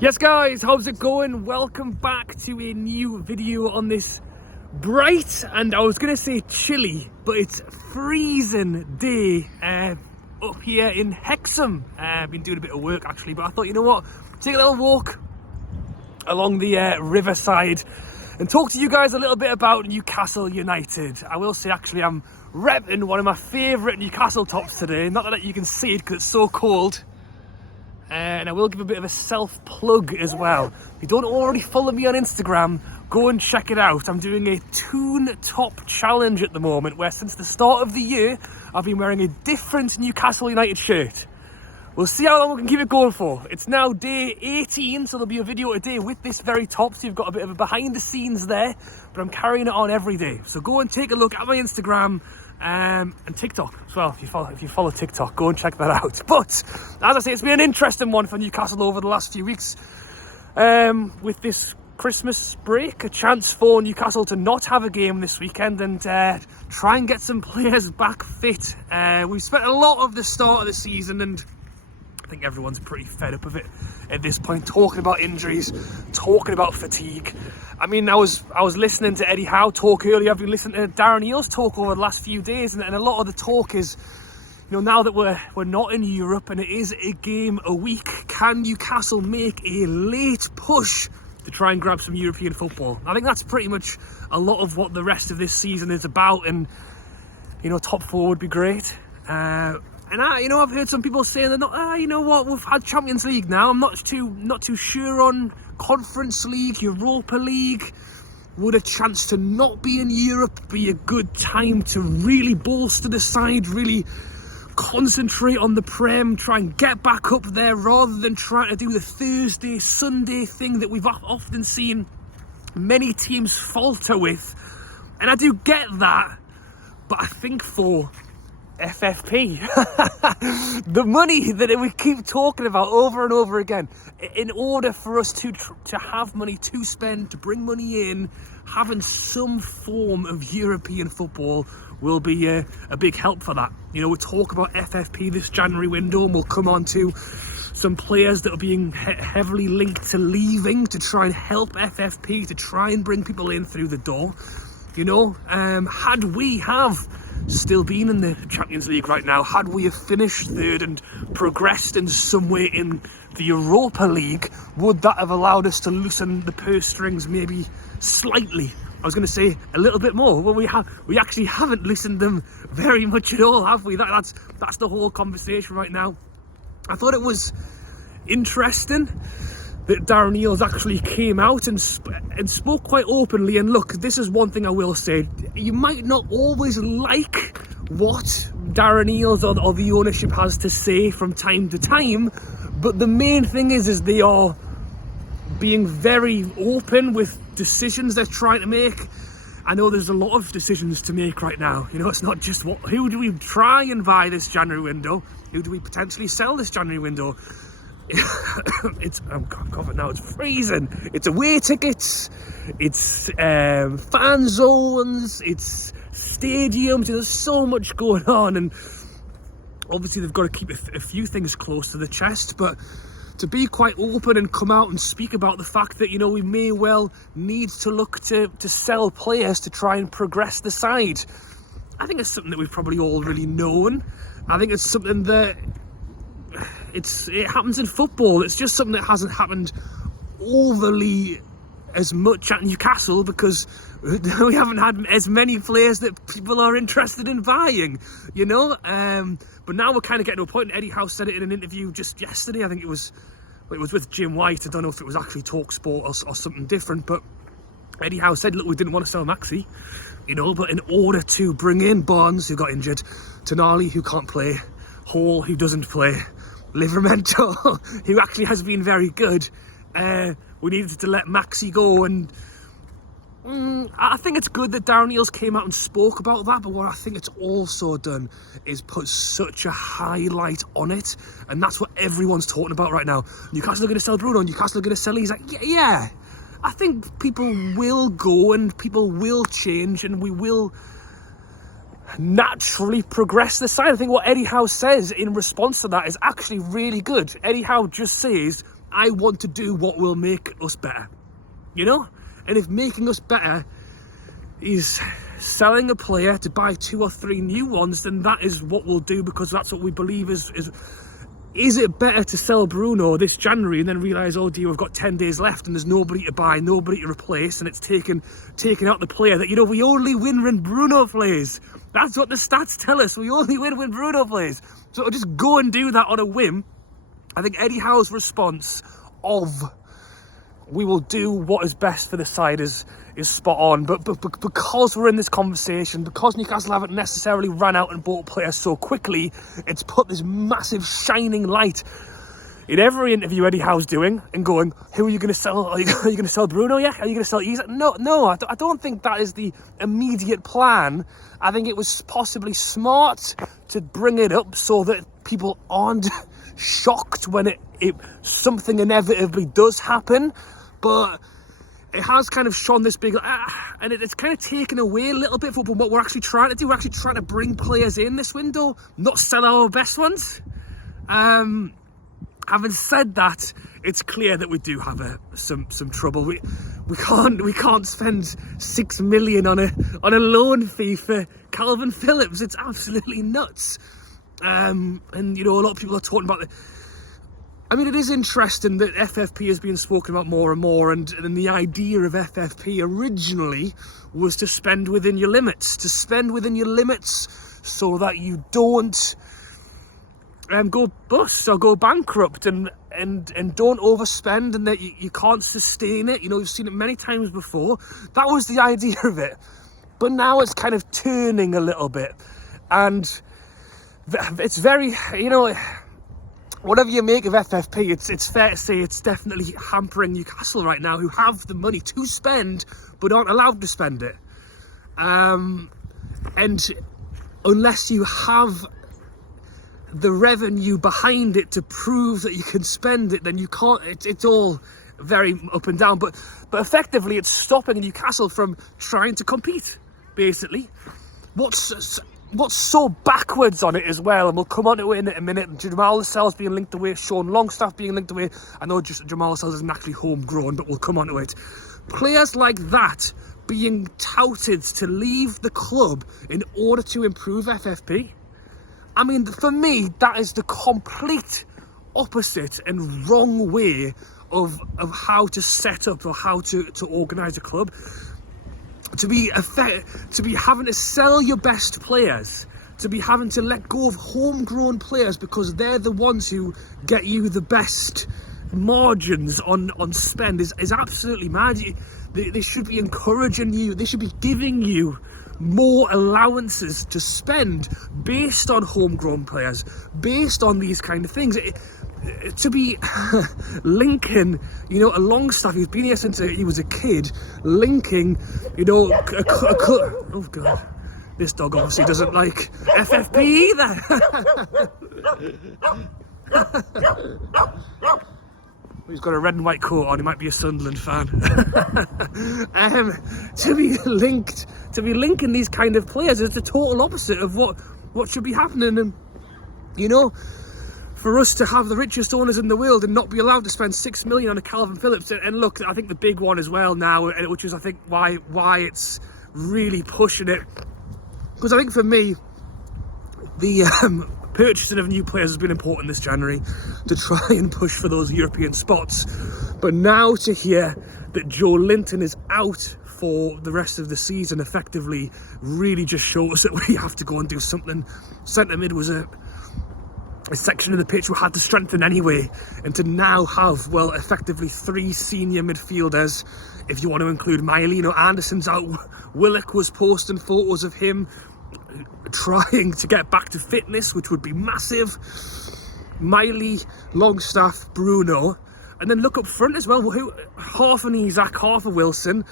Yes guys, how's it going? Welcome back to a new video on this bright and I was gonna say chilly, but it's freezing day up here in Hexham. I've been doing a bit of work actually, but I thought, you know what, take a little walk along the riverside and talk to you guys a little bit about Newcastle United. I will say actually I'm repping one of my favourite Newcastle tops today, not that you can see it because it's so cold. And I will give a bit of a self-plug as well. If you don't already follow me on Instagram, go and check it out. I'm doing a Toon Top Challenge at the moment, where since the start of the year, I've been wearing a different Newcastle United shirt. We'll see how long we can keep it going for. It's now day 18, so there'll be a video a day with this very top, so you've got a bit of a behind the scenes there, but I'm carrying it on every day. So go and take a look at my Instagram, and TikTok as well. If you follow TikTok, go and check that out. But as I say, it's been an interesting one for Newcastle over the last few weeks. With this Christmas break, a chance for Newcastle to not have a game this weekend and try and get some players back fit. We've spent a lot of the start of the season, and I think everyone's pretty fed up of it at this point, talking about injuries, talking about fatigue. I mean, I was listening to Eddie Howe talk earlier. I've been listening to Darren Eales talk over the last few days, and a lot of the talk is, you know, now that we're not in Europe and it is a game a week, can Newcastle make a late push to try and grab some European football? I think that's pretty much a lot of what the rest of this season is about, and, you know, top four would be great. And I've heard some people saying they're not, you know what, we've had Champions League now. I'm not too sure on Conference League, Europa League. Would a chance to not be in Europe be a good time to really bolster the side, really concentrate on the Prem, try and get back up there rather than trying to do the Thursday, Sunday thing that we've often seen many teams falter with? And I do get that, but I think for FFP, the money that we keep talking about over and over again, in order for us to have money to spend, to bring money in, having some form of European football will be a big help for that. You know, we'll talk about FFP this January window, and we'll come on to some players that are being heavily linked to leaving to try and help FFP, to try and bring people in through the door. You know, had we have still been in the Champions League right now, had we have finished third and progressed in some way in the Europa League, would that have allowed us to loosen the purse strings maybe slightly? I was going to say a little bit more. Well, we actually haven't loosened them very much at all, have we? That's the whole conversation right now. I thought it was interesting that Darren Eales actually came out and spoke quite openly. And look, this is one thing I will say. You might not always like what Darren Eales or the ownership has to say from time to time, but the main thing is they are being very open with decisions they're trying to make. I know there's a lot of decisions to make right now. You know, it's not just who do we try and buy this January window? Who do we potentially sell this January window? I'm covered now, it's freezing. It's away tickets, it's fan zones, it's stadiums. There's so much going on, and obviously they've got to keep a few things close to the chest, but to be quite open and come out and speak about the fact that, you know, we may well need to look to sell players to try and progress the side, I think it's something that we've probably all really known. I think it's something that it happens in football. It's just something that hasn't happened overly as much at Newcastle because we haven't had as many players that people are interested in buying, you know. But now we're kind of getting to a point, and Eddie Howe said it in an interview just yesterday. I think it was with Jim White. I don't know if it was actually TalkSport or something different, but Eddie Howe said, look, we didn't want to sell Maxi, you know, but in order to bring in Barnes, who got injured, Tonali, who can't play, Hall, who doesn't play, Livramento, who actually has been very good, we needed to let Maxi go. And I think it's good that Darren Eales came out and spoke about that, but what I think it's also done is put such a highlight on it, and that's what everyone's talking about right now. Newcastle are going to sell Bruno, Newcastle are going to sell He's like, yeah, I think people will go and people will change, and we will naturally progress the side. I think what Eddie Howe says in response to that is actually really good. Eddie Howe just says, I want to do what will make us better, you know? And if making us better is selling a player to buy 2 or 3 new ones, then that is what we'll do, because that's what we believe is it better to sell Bruno this January and then realise, oh dear, we've got 10 days left and there's nobody to buy, nobody to replace, and it's taken out the player that, you know, we only win when Bruno plays. That's what the stats tell us. We only win when Bruno plays. So just go and do that on a whim. I think Eddie Howe's response of we will do what is best for the side is spot on. But because we're in this conversation, because Newcastle haven't necessarily ran out and bought players so quickly, it's put this massive shining light in every interview Eddie Howe's doing and going, who are you going to sell? Are you going to sell Bruno yet? Are you going to sell Isak? No, I don't think that is the immediate plan. I think it was possibly smart to bring it up so that people aren't shocked when something inevitably does happen. But it has kind of shone this big, and it's kind of taken away a little bit from what we're actually trying to do. We're actually trying to bring players in this window, not sell our best ones. Having said that, it's clear that we do have some trouble. We can't spend 6 million on a loan fee for Calvin Phillips. It's absolutely nuts. And you know, a lot of people are talking about I mean, it is interesting that FFP is being spoken about more and more, and the idea of FFP originally was to spend within your limits, so that you don't go bust or go bankrupt and don't overspend, and that you can't sustain it. You know, you've seen it many times before. That was the idea of it. But now it's kind of turning a little bit, and it's very, you know, whatever you make of FFP, it's fair to say it's definitely hampering Newcastle right now, who have the money to spend but aren't allowed to spend it. And unless you have the revenue behind it to prove that you can spend it, then you can't. It's all very up and down. But effectively, it's stopping Newcastle from trying to compete. Basically, what's so backwards on it as well, and we'll come on to it in a minute, Jamal Lascelles being linked away, Sean Longstaff being linked away. I know Jamal Lascelles isn't actually homegrown, but we'll come on to it. Players like that being touted to leave the club in order to improve FFP. I mean, for me, that is the complete opposite and wrong way of how to set up or how to organise a club. To be having to sell your best players, to be having to let go of homegrown players because they're the ones who get you the best margins on spend is absolutely mad. They should be encouraging you, they should be giving you more allowances to spend based on homegrown players, based on these kind of things. To be linking, you know, a Longstaff who's been here since he was a kid, linking, you know, oh god, this dog obviously doesn't like FFP either. He's got a red and white coat on. He might be a Sunderland fan. To be linking these kind of players is the total opposite of what should be happening. And you know, for us to have the richest owners in the world and not be allowed to spend 6 million on a Calvin Phillips, and look, I think the big one as well now, which is I think why it's really pushing it, because I think for me, the purchasing of new players has been important this January to try and push for those European spots. But now to hear that Joe Linton is out for the rest of the season effectively really just shows that we have to go and do something. Centre mid was a section of the pitch we had to strengthen anyway, and to now have, well, effectively 3 senior midfielders, if you want to include Miley. You know, Anderson's out, Willock was posting photos of him trying to get back to fitness, which would be massive. Miley, Longstaff, Bruno, and then look up front as well, half an Isak, half a Wilson,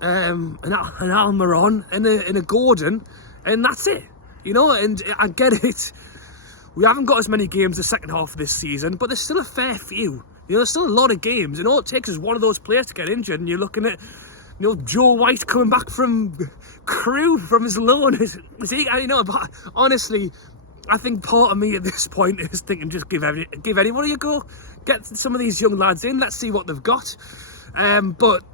an Almiron, and a Gordon, and that's it, you know. And I get it, we haven't got as many games the second half of this season, but there's still a fair few. You know, there's still a lot of games, and all it takes is one of those players to get injured, and you're looking at, you know, Joe White coming back from Crewe from his loan. You know, but honestly, I think part of me at this point is thinking just give anybody a go. Get some of these young lads in. Let's see what they've got. But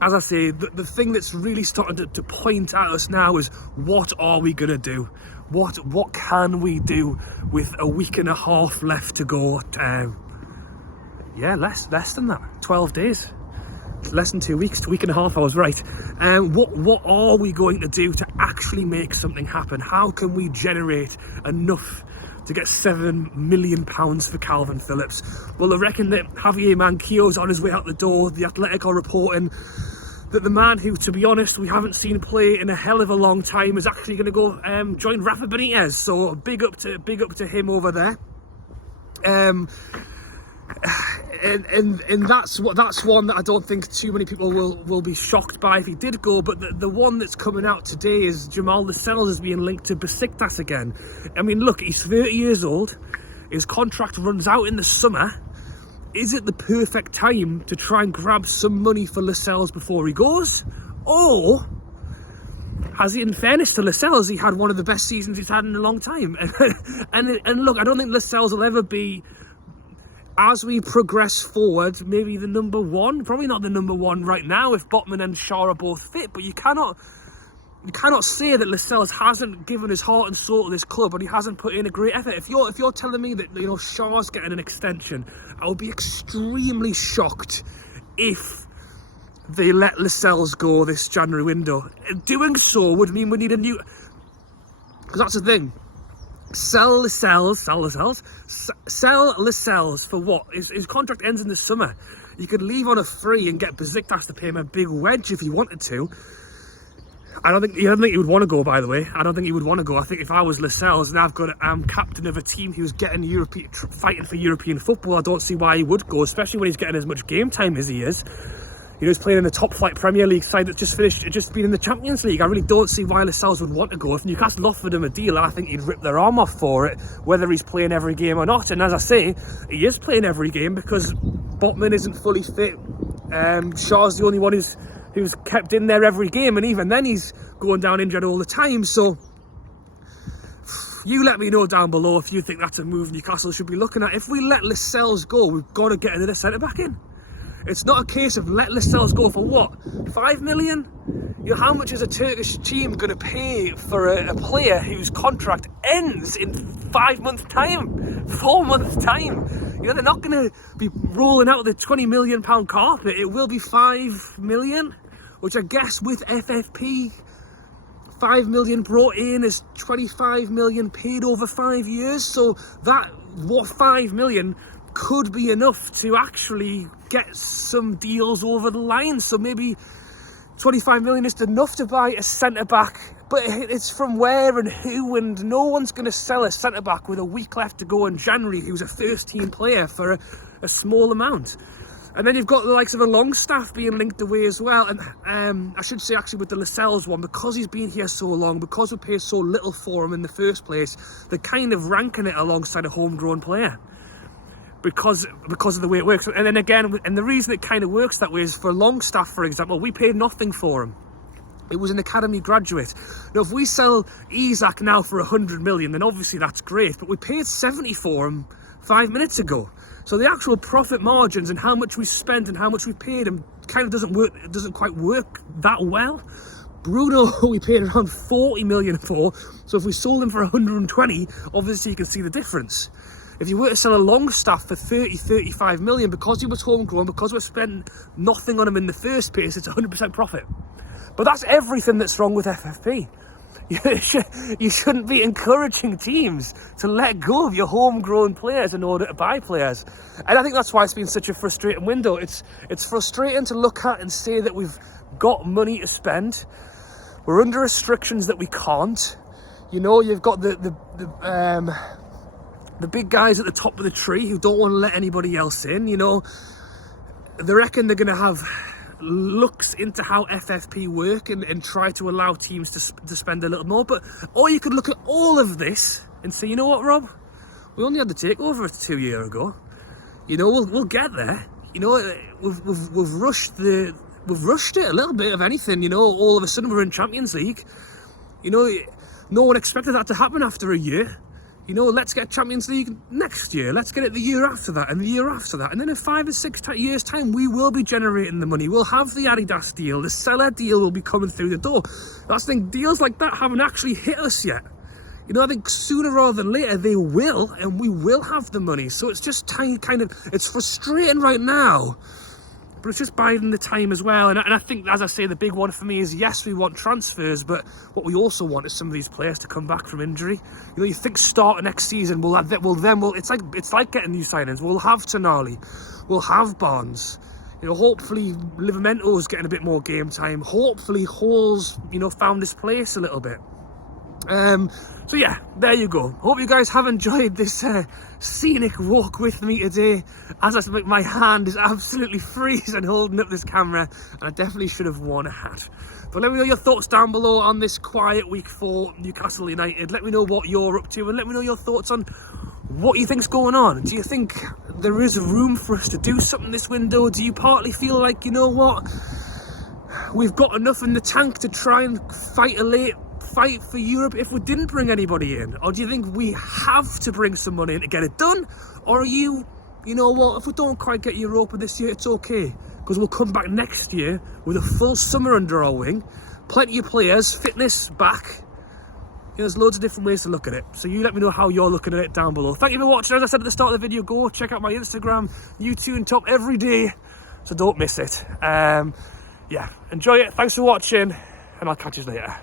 as I say, the thing that's really starting to point at us now is, what are we going to do? What can we do with a week and a half left to go? Yeah, less than that. 12 days. Less than 2 weeks, a week and a half, I was right. What are we going to do to actually make something happen? How can we generate enough to get £7 million for Calvin Phillips? Well, I reckon that Javier Manquillo's on his way out the door. The Athletic are reporting that the man who, to be honest, we haven't seen play in a hell of a long time is actually going to go join Rafa Benitez. So big up to him over there. And that's one that I don't think too many people will be shocked by if he did go. But the one that's coming out today is Jamal Lascelles is being linked to Besiktas again. I mean, look, he's 30 years old. His contract runs out in the summer. Is it the perfect time to try and grab some money for Lascelles before he goes? Or has he, in fairness to Lascelles, he had one of the best seasons he's had in a long time? And look, I don't think Lascelles will ever be, as we progress forward, maybe the number one. Probably not the number one right now if Botman and Shaw are both fit, but you cannot say that Lascelles hasn't given his heart and soul to this club and he hasn't put in a great effort. If you're telling me that, you know, Shaw's getting an extension, I would be extremely shocked if they let Lascelles go this January window. Doing so would mean we need a new, because that's the thing. Sell Lascelles for what? His contract ends in the summer. You could leave on a free and get Besiktas to pay him a big wedge if he wanted to. I don't think he would want to go, by the way. I don't think he would want to go. I think if I was Lascelles and I'm captain of a team who's getting fighting for European football, I don't see why he would go, especially when he's getting as much game time as he is. You know, he's playing in the top flight Premier League side that's just been in the Champions League. I really don't see why Lascelles would want to go. If Newcastle offered him a deal, I think he'd rip their arm off for it, whether he's playing every game or not. And as I say, he is playing every game because Botman isn't fully fit. Shaw's the only one who's kept in there every game, and even then he's going down injured all the time. So you let me know down below if you think that's a move Newcastle should be looking at. If we let Lascelles go, we've got to get another centre-back in. It's not a case of let Lascelles go for what? 5 million? You know, how much is a Turkish team going to pay for a player whose contract ends in 5 months' time? 4 months' time? You know, they're not going to be rolling out the £20 million carpet. It will be 5 million, which I guess with FFP, 5 million brought in is 25 million paid over 5 years. So that, what, 5 million could be enough to actually get some deals over the line. So maybe 25 million is enough to buy a centre-back, but it's from where and who, and no one's going to sell a centre-back with a week left to go in January who's a first-team player for a small amount. And then you've got the likes of a Longstaff being linked away as well. And I should say, actually, with the Lascelles one, because he's been here so long, because we paid so little for him in the first place, they're kind of ranking it alongside a homegrown player. Because of the way it works. And then again, and the reason it kind of works that way is for Longstaff, for example, we paid nothing for him. It was an academy graduate. Now, if we sell Isak now for 100 million, then obviously that's great. But we paid 70 for him 5 minutes ago. So the actual profit margins and how much we spent and how much we paid him kind of doesn't work. It doesn't quite work that well. Bruno, we paid around 40 million for. So if we sold him for 120, obviously you can see the difference. If you were to sell a Longstaff for 35 million, because he was homegrown, because we spent nothing on him in the first place, it's 100% profit. But that's everything that's wrong with FFP. You shouldn't be encouraging teams to let go of your homegrown players in order to buy players. And I think that's why it's been such a frustrating window. It's frustrating to look at and say that we've got money to spend. We're under restrictions that we can't. You know, you've got the big guys at the top of the tree who don't want to let anybody else in. You know, they reckon they're going to have looks into how FFP work and try to allow teams to spend a little more. But or you could look at all of this and say, you know what, Rob, we only had the takeover 2 years ago. You know, we'll get there. You know, we've rushed it a little bit, of anything. You know, all of a sudden we're in Champions League. You know, no one expected that to happen after a year. You know, let's get Champions League next year. Let's get it the year after that and the year after that. And then in 5 or 6 years' time, we will be generating the money. We'll have the Adidas deal. The seller deal will be coming through the door. That's the thing, deals like that haven't actually hit us yet. You know, I think sooner rather than later, they will, and we will have the money. So it's just kind of, it's frustrating right now, but it's just biding the time as well. And I think, as I say, the big one for me is, yes, we want transfers, but what we also want is some of these players to come back from injury. You know, you think start next season, it's like getting new signings. We'll have Tonali, we'll have Barnes. You know, hopefully Livermento's getting a bit more game time. Hopefully Hall's, you know, found his place a little bit. So yeah, there you go. Hope you guys have enjoyed this scenic walk with me today. As I said, my hand is absolutely freezing holding up this camera, and I definitely should have worn a hat. But let me know your thoughts down below on this quiet week for Newcastle United. Let me know what you're up to, and let me know your thoughts on what you think's going on. Do you think there is room for us to do something this window? Do you partly feel like, you know what, we've got enough in the tank to try and fight for Europe if we didn't bring anybody in? Or do you think we have to bring someone in to get it done? Or are you know what, if we don't quite get Europa this year, it's okay, because we'll come back next year with a full summer under our wing, plenty of players, fitness back. You know, there's loads of different ways to look at it. So you let me know how you're looking at it down below. Thank you for watching. As I said at the start of the video, go check out my Instagram, U2 every day, so don't miss it. Yeah, enjoy it. Thanks for watching, and I'll catch you later.